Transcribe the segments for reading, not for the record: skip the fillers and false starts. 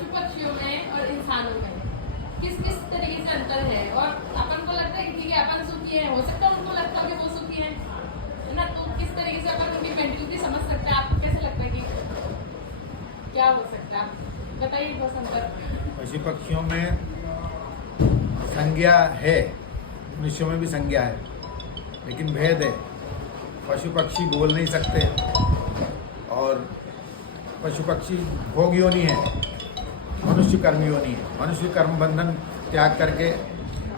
पशु पक्षियों में और इंसानों में किस किस तरीके से अंतर है? और अपन को लगता है कि ठीक है अपन सुखी है, हो सकता है उनको लगता है कि वो सुखी है ना, तो किस तरीके से अपन उनकी मेंटलिटी समझ सकते हैं? आपको कैसे लगता है कि क्या हो सकता है? बताइए बस अंतर। पशु पक्षियों में संज्ञा है, मनुष्यों में भी संज्ञा है, लेकिन भेद है। पशु पक्षी बोल नहीं सकते और पशु पक्षी भोग योनि है, मनुष्य कर्म योनि है। मनुष्य कर्म बंधन त्याग करके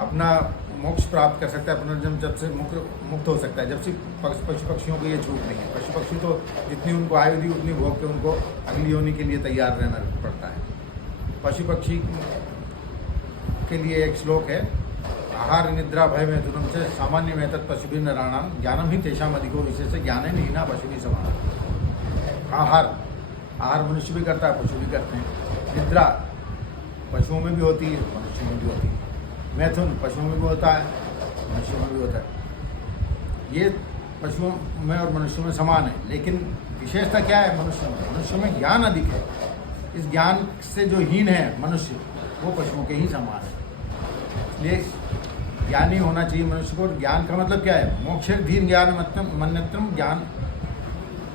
अपना मोक्ष प्राप्त कर सकता है, पुनर्जन्म जब से मुक्त हो सकता है। जब से पशु पक्षियों को ये छूट नहीं है। पशु पक्षी तो जितनी उनको आयु दी उतनी भोग के उनको अगली योनि के लिए तैयार रहना पड़ता है। पशु पक्षी के लिए एक श्लोक है, आहार निद्रा भय मैथुनम से सामान्य में तत् पशु भी नराणाम ज्ञानम ही तेषाम अधिको विशेष ज्ञान है नहीं ना पशु भी समान। आहार मनुष्य भी करता है, पशु भी करते हैं। निद्रा पशुओं में भी होती है, मनुष्यों में भी होती है। मैथुन पशुओं में भी होता है, मनुष्यों में भी होता है। ये पशुओं में और मनुष्यों में समान है, लेकिन विशेषता क्या है मनुष्यों में? मनुष्यों में ज्ञान अधिक है। इस ज्ञान से जो हीन है मनुष्य, वो पशुओं के ही समान है। इसलिए ज्ञानी होना चाहिए मनुष्य को। ज्ञान का मतलब क्या है? मोक्षर धीर ज्ञान मन्यत्रम ज्ञान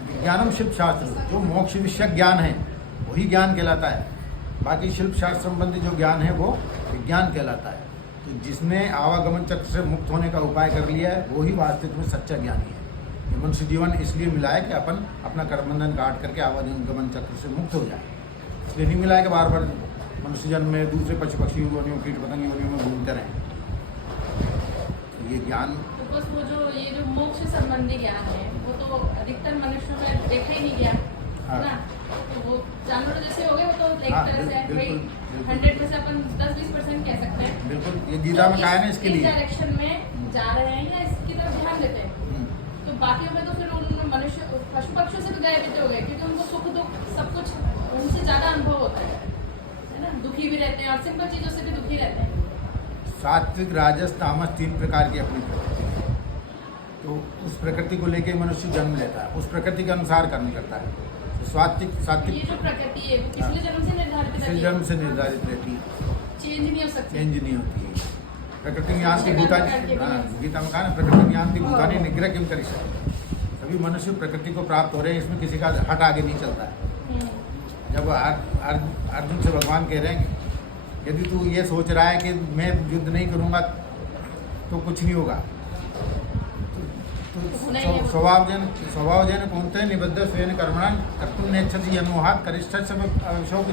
विज्ञानम शिल्प शास्त्र। जो मोक्ष विषयक ज्ञान है वही ज्ञान कहलाता है। बाकी शिल्प शास्त्र संबंधी जो ज्ञान है वो विज्ञान कहलाता है। तो जिसने आवागमन चक्र से मुक्त होने का उपाय कर लिया है वो ही वास्तविक में सच्चा ज्ञानी है। ये मनुष्य जीवन इसलिए मिला है कि अपन अपना कर्मबंधन काट करके आवागमन चक्र से मुक्त हो जाए। इसलिए नहीं मिला है कि बार बार मनुष्य जन्म में दूसरे पशु पक्षी योनियों कीट पतंग योनियों में घूमते रहें। तो ये ज्ञान तो बस वो जो मोक्ष संबंधी ज्ञान है वो तो अधिकतर मनुष्यों में देखा ही नहीं गया। हाँ। ना तो वो जानवरों जैसे हो गए, वो तो एक हाँ, तरह से भाई बिल्कुल। 100 में से अपन 10-20% कह सकते हैं। बिल्कुल, ये गीता में कहा है ना इसके लिए। डायरेक्शन में जा रहे हैं या इसकी तरफ ध्यान देते हैं। तो बाकियों में तो फिर उन मनुष्य पशु पक्षियों से भी गायब हो गए, क्योंकि उनको सुख दुख सब कुछ उनसे ज्यादा अनुभव होता है ना। दुखी भी रहते हैं और सिंपल चीजों से भी दुखी रहते हैं। सात्विक राजस तामस 3 प्रकार की अपनी प्रकृति है। तो उस प्रकृति को लेके मनुष्य जन्म लेता है, उस प्रकृति के अनुसार कर्म करता है। तो सात्विक ये जो प्रकृति है वो पिछले जन्म से निर्धारित रहती है। जन्म से निर्धारित रहती है, चेंज नहीं हो सकती। चेंज नहीं होती है। प्रकृति में यहाँ की भूतानी, हाँ गीता में कहा ना, प्रकृति में यहाँ की भूतानी निग्रह क्यों करी सकती। सभी मनुष्य प्रकृति को प्राप्त हो रहे हैं, इसमें किसी का हट आगे नहीं चलता है। जब अर्जुन से भगवान कह रहे हैं यदि तू ये सोच रहा है कि मैं युद्ध नहीं करूँगा तो कुछ नहीं होगा, तो स्वभाव जन कौनते निबद्ध स्वेन कर्मणान कर्तुम नेच्छति यन्मोहात् करिष्ठस्य सब